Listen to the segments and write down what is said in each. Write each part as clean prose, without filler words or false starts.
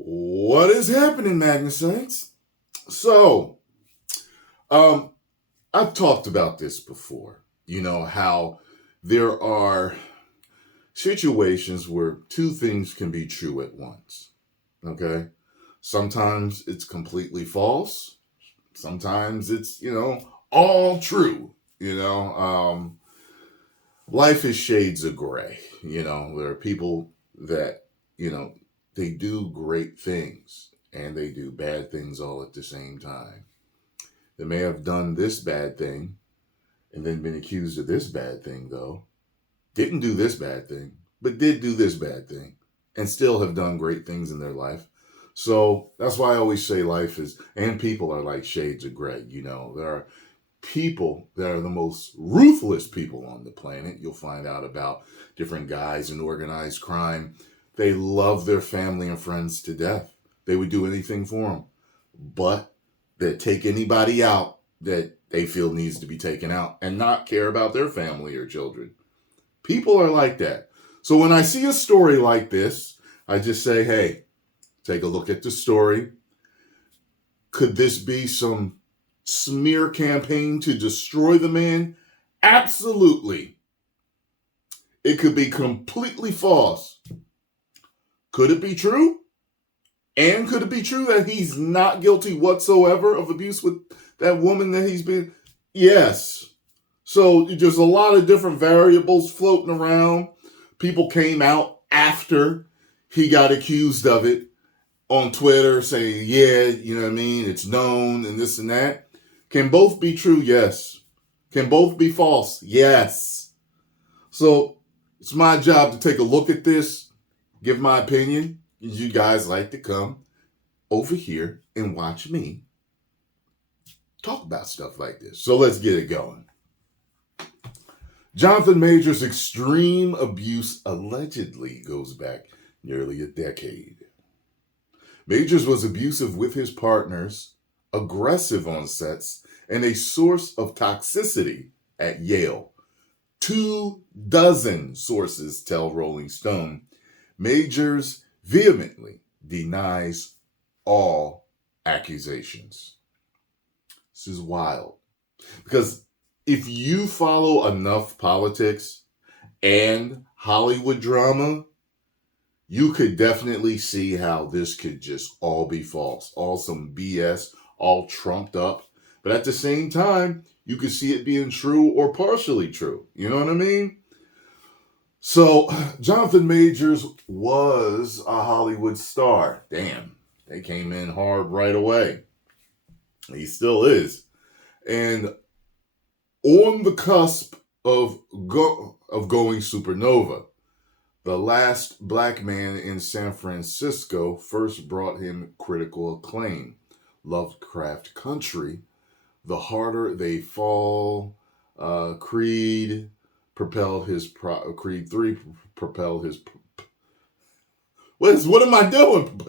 What is happening, Magnusites? So, um, I've talked about this before. You know, how there are situations where two things can be true at once. Okay? Sometimes it's completely false. Sometimes it's, all true. Life is shades of gray. There are people that, you know, they do great things and they do bad things all at the same time. They may have done this bad thing and then been accused of this bad thing, though. Didn't do this bad thing, but did do this bad thing and still have done great things in their life. So that's why I always say life is, and people are like shades of gray. There are people that are the most ruthless people on the planet. You'll find out about different guys in organized crime. They love their family and friends to death. They would do anything for them, but they take anybody out that they feel needs to be taken out and not care about their family or children. People are like that. So when I see a story like this, I just say, hey, take a look at the story. Could this be some smear campaign to destroy the man? Absolutely. It could be completely false. Could it be true? And could it be true that he's not guilty whatsoever of abuse with that woman that he's been? Yes. So there's a lot of different variables floating around. People came out after he got accused of it on Twitter saying, yeah, you know what I mean? It's known and this and that. Can both be true? Yes. Can both be false? Yes. So it's my job to take a look at this, give my opinion. You guys like to come over here and watch me talk about stuff like this. So let's get it going. Jonathan Majors' extreme abuse allegedly goes back nearly a decade. Majors was abusive with his partners, aggressive on sets, and a source of toxicity at Yale. 24 sources tell Rolling Stone. Majors vehemently denies all accusations. This is wild. Because if you follow enough politics and Hollywood drama, you could definitely see how this could just all be false, all some BS, all trumped up. But at the same time, you could see it being true or partially true. You know what I mean? So Jonathan Majors was a Hollywood star. Damn, they came in hard right away. He still is. And on the cusp of going supernova. The Last Black Man in San Francisco first brought him critical acclaim. Lovecraft Country, The Harder They Fall, Creed propelled his Creed 3 propelled his what am I doing?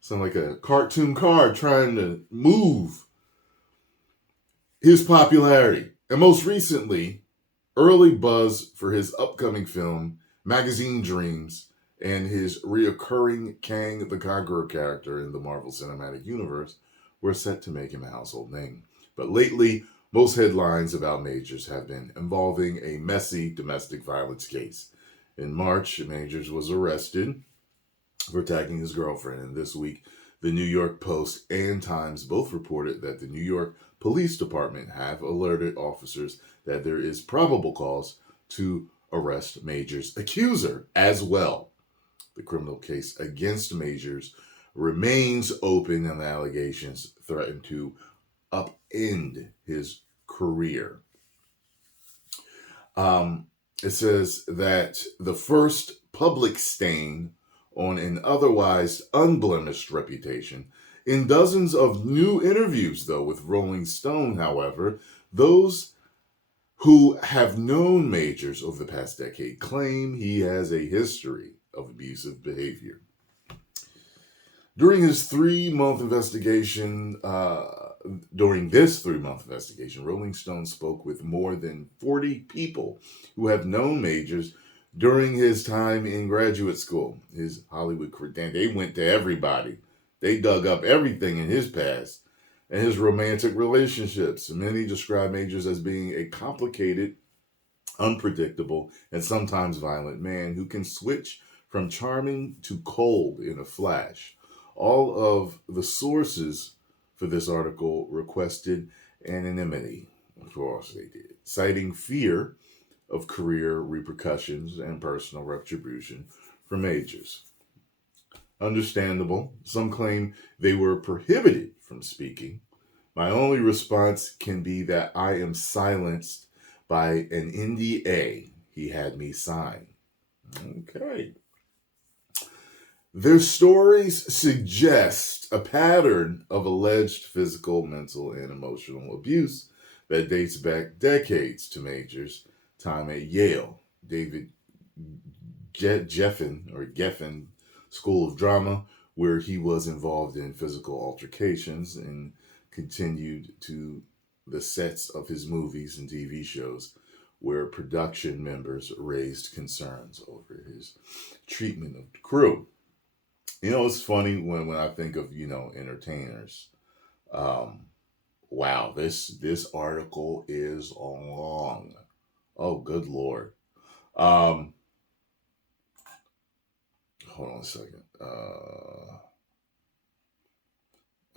Sound like a cartoon card trying to move his popularity. And most recently, early buzz for his upcoming film, Magazine Dreams, and his reoccurring Kang the Conqueror character in the Marvel Cinematic Universe were set to make him a household name. But lately, most headlines about Majors have been involving a messy domestic violence case. In March, Majors was arrested for attacking his girlfriend, and this week, the New York Post and Times both reported that the New York Police Department have alerted officers that there is probable cause to arrest Majors' accuser as well. The criminal case against Majors remains open and the allegations threaten to upend his career. It says that the first public stain on an otherwise unblemished reputation. In dozens of new interviews, though, with Rolling Stone, however, those who have known Majors over the past decade claim he has a history of abusive behavior. During this 3-month investigation, Rolling Stone spoke with more than 40 people who have known Majors During his time in graduate school, his Hollywood career, they went to everybody. They dug up everything in his past and his romantic relationships. Many describe Majors as being a complicated, unpredictable, and sometimes violent man who can switch from charming to cold in a flash. All of the sources for this article requested anonymity. Of course, they did, citing fear of career repercussions and personal retribution for Majors. Understandable. Some claim they were prohibited from speaking. My only response can be that I am silenced by an NDA he had me sign. Okay. Their stories suggest a pattern of alleged physical, mental, and emotional abuse that dates back decades to Major's time at Yale, David Geffen School of Drama, where he was involved in physical altercations and continued to the sets of his movies and TV shows where production members raised concerns over his treatment of the crew. It's funny when I think of, entertainers. Um, wow, this article is long. Oh, good Lord. Um, Hold on a second.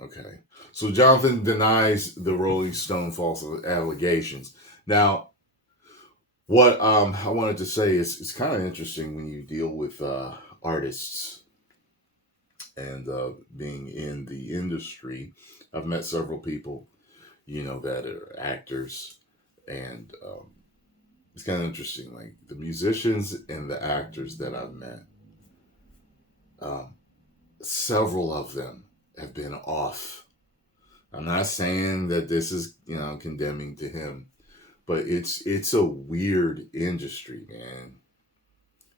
Okay. So Jonathan denies the Rolling Stone false allegations. Now, what I wanted to say is it's kind of interesting when you deal with artists and being in the industry. I've met several people, that are actors, and it's kind of interesting. Like the musicians and the actors that I've met, um, several of them have been off. I'm not saying that this is, condemning to him, but it's a weird industry, man.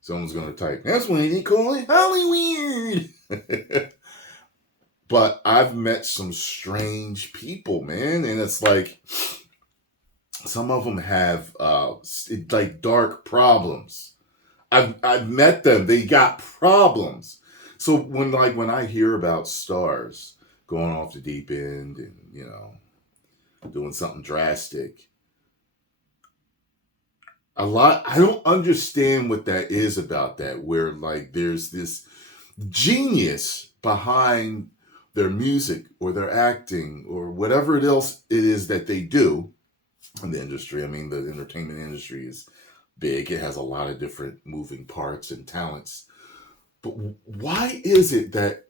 Someone's gonna type, that's why they call it Hollywood. But I've met some strange people, man, and it's like some of them have like dark problems. I've met them. They got problems. So when I hear about stars going off the deep end and doing something drastic, I don't understand what that is about that. Where like there's this genius behind their music or their acting or whatever else it is that they do in the industry. I mean, the entertainment industry is big. It has a lot of different moving parts and talents. But why is it that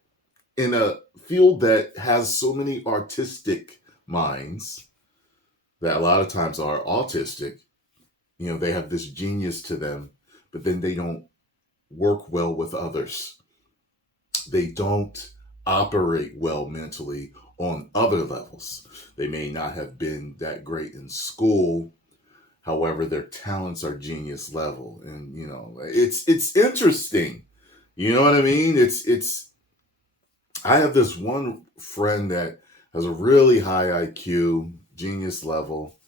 in a field that has so many artistic minds that a lot of times are autistic, they have this genius to them, but then they don't work well with others. They don't operate well mentally on other levels. They may not have been that great in school. However, their talents are genius level. And, it's interesting. You know what I mean? I have this one friend that has a really high IQ, genius level,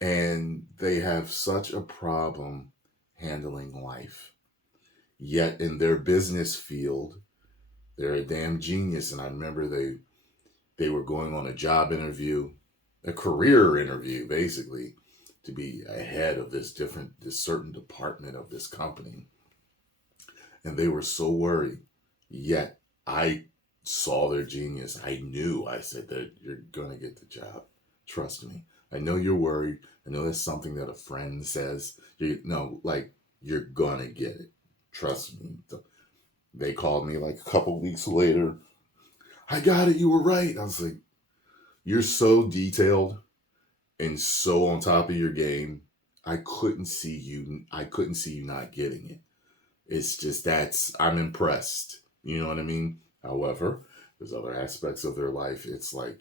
and they have such a problem handling life. Yet in their business field, they're a damn genius. And I remember they were going on a job interview, a career interview, basically, to be ahead of this certain department of this company. And they were so worried. Yet I saw their genius. I said that you're going to get the job. Trust me. I know you're worried. I know that's something that a friend says. You're going to get it. Trust me. They called me like a couple weeks later. I got it. You were right. I was like, you're so detailed and so on top of your game. I couldn't see you not getting it. It's just I'm impressed. You know what I mean? However, there's other aspects of their life. It's like,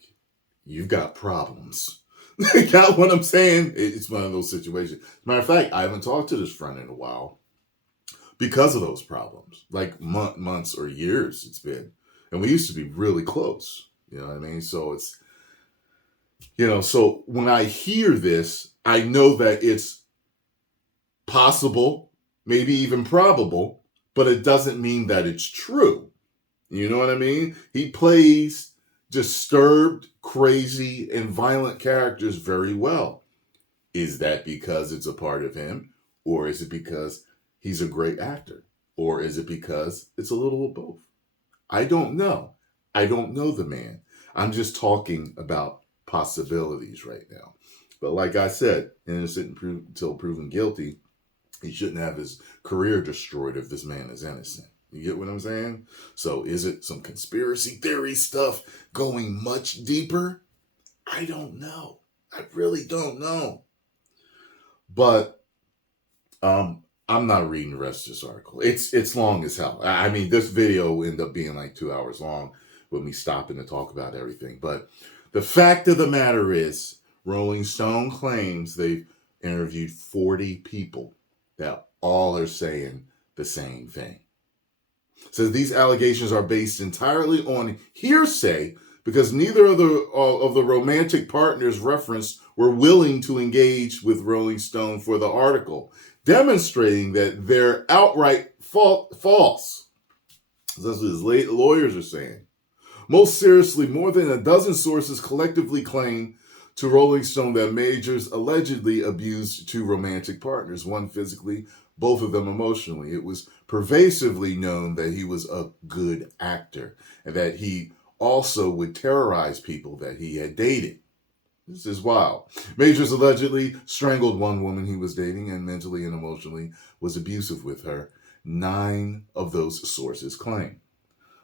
you've got problems. Got what I'm saying? It's one of those situations. Matter of fact, I haven't talked to this friend in a while because of those problems. Like months or years it's been. And we used to be really close. You know what I mean? So it's, so when I hear this, I know that it's possible maybe even probable, but it doesn't mean that it's true. You know what I mean? He plays disturbed, crazy, and violent characters very well. Is that because it's a part of him? Or is it because he's a great actor? Or is it because it's a little of both? I don't know. I don't know the man. I'm just talking about possibilities right now. But like I said, innocent until proven guilty, he shouldn't have his career destroyed if this man is innocent. You get what I'm saying? So is it some conspiracy theory stuff going much deeper? I don't know. I really don't know. But I'm not reading the rest of this article. It's long as hell. I mean, this video will end up being like 2 hours long when we stop in to talk about everything. But the fact of the matter is, Rolling Stone claims they've interviewed 40 people that all are saying the same thing. Says these allegations are based entirely on hearsay because neither of the romantic partners referenced were willing to engage with Rolling Stone for the article, demonstrating that they're outright false. That's what his lawyers are saying. Most seriously, more than a dozen sources collectively claim to Rolling Stone that Majors allegedly abused two romantic partners, one physically, both of them emotionally. It was pervasively known that he was a good actor and that he also would terrorize people that he had dated. This is wild. Majors allegedly strangled one woman he was dating and mentally and emotionally was abusive with her. 9 of those sources claim.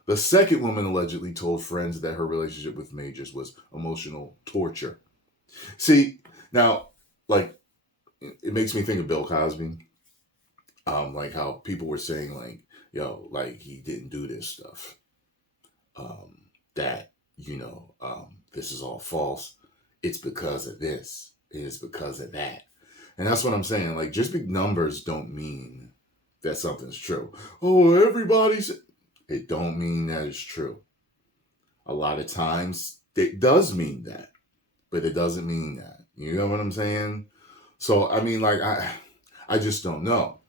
The second woman allegedly told friends that her relationship with Majors was emotional torture. See, now, like, it makes me think of Bill Cosby. Like how people were saying, like, yo, like, he didn't do this stuff. That, this is all false. It's because of this. It is because of that. And that's what I'm saying. Like, just big numbers don't mean that something's true. Oh, everybody's... It don't mean that it's true. A lot of times, it does mean that. But it doesn't mean that. You know what I'm saying? So, I mean, like, I just don't know.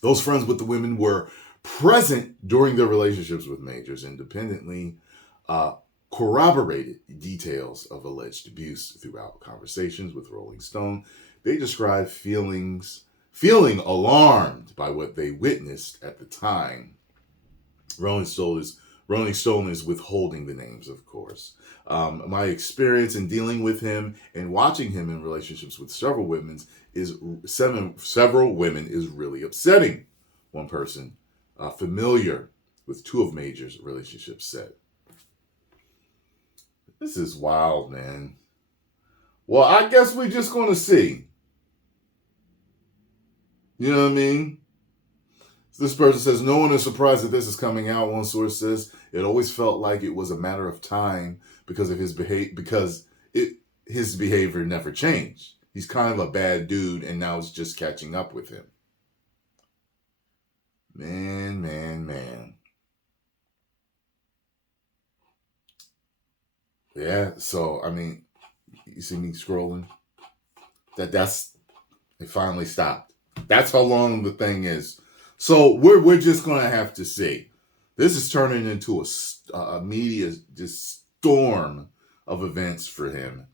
Those friends with the women were present during their relationships with Majors, independently corroborated details of alleged abuse throughout conversations with Rolling Stone. They described feeling alarmed by what they witnessed at the time. Rolling Stone is withholding the names, of course. My experience in dealing with him and watching him in relationships with several women is really upsetting. One person familiar with 2 of Major's relationships said. This is wild, man. Well, I guess we're just going to see. You know what I mean? This person says, no one is surprised that this is coming out. One source says, it always felt like it was a matter of time because of his his behavior never changed. He's kind of a bad dude, and now it's just catching up with him. Man. Yeah, so, I mean, you see me scrolling? It finally stopped. That's how long the thing is. So we're just going to have to see. This is turning into a media just storm of events for him.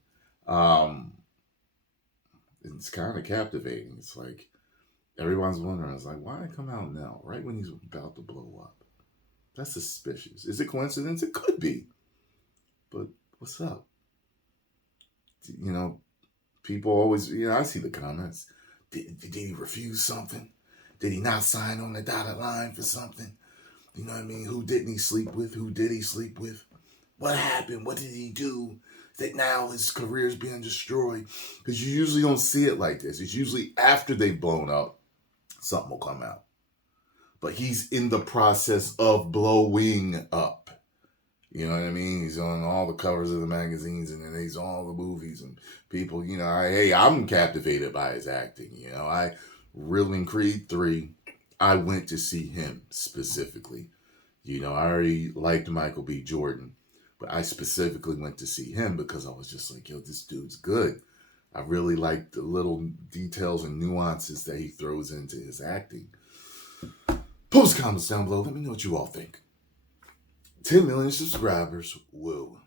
It's kind of captivating. It's like everyone's wondering, it's like, why come out now? Right when he's about to blow up. That's suspicious. Is it coincidence? It could be. But what's up? People always, I see the comments. Did he refuse something? Did he not sign on the dotted line for something? You know what I mean? Who didn't he sleep with? Who did he sleep with? What happened? What did he do that now his career is being destroyed? Because you usually don't see it like this. It's usually after they've blown up, something will come out. But he's in the process of blowing up. You know what I mean? He's on all the covers of the magazines, and then he's on all the movies, and people, I'm captivated by his acting. Reeling Creed 3, I went to see him specifically. I already liked Michael B. Jordan, but I specifically went to see him because I was just like, yo, this dude's good. I really like the little details and nuances that he throws into his acting. Post comments down below. Let me know what you all think. 10 million subscribers. Whoa.